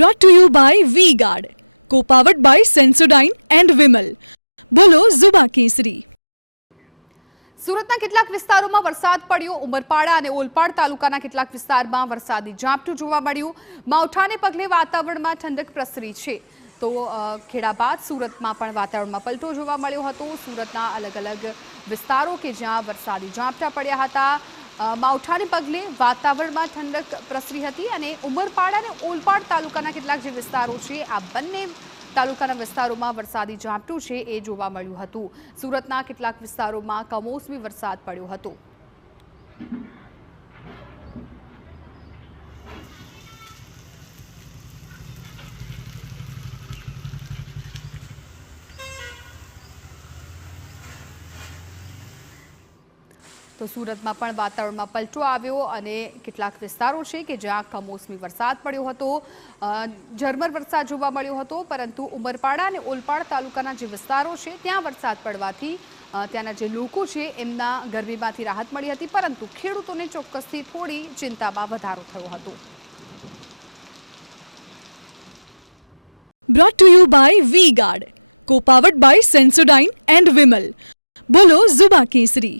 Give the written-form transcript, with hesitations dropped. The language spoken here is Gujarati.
Brought to you by V-Guard, co-powered by Sensodyne and Vimal. બોલો ઝુબા કેસરી. સુરતના કેટલાક વિસ્તારોમાં વરસાદ પડ્યો. ઉમરપાડા અને ઓલપાડ તાલુકાના કેટલાક વિસ્તારમાં વરસાદી ઝાપટું જોવા મળ્યું. માવઠાને પગલે વાતાવરણમાં ઠંડક પ્રસરી છે. તો ખેડા બાદ સુરતમાં પણ વાતાવરણમાં પલટો જોવા મળ્યો હતો. સુરતના અલગ અલગ વિસ્તારો કે જ્યાં વરસાદી ઝાપટા પડ્યા હતા. માવઠાને પગલે વાતાવરણમાં ઠંડક પ્રસરી હતી અને ઉમરપાડા અને ઓલપાડ તાલુકાના કેટલાક જે વિસ્તારો છે આ બંને તાલુકાના વિસ્તારોમાં વરસાદી ઝાપટું છે એ જોવા મળ્યું હતું. સુરતના કેટલાક વિસ્તારોમાં કમોસમી વરસાદ પડ્યો હતો. તો સુરતમાં પણ વાતાવરણમાં પલટો આવ્યો અને કેટલાક વિસ્તારો છે કે જ્યાં કમોસમી વરસાદ પડ્યો હતો. ઝરમર વરસાદ જોવા મળ્યો હતો, પરંતુ ઉમરપાડા અને ઓલપાડ તાલુકાના જે વિસ્તારો છે ત્યાં વરસાદ પડવાથી ત્યાંના જે લોકો છે એમના ગરમીમાંથી રાહત મળી હતી, પરંતુ ખેડૂતોને ચોક્કસથી થોડી ચિંતામાં વધારો થયો હતો. Brought to you by V-Guard, co-powered by Sensodyne and Vimal. બોલો ઝુબા કેસરી.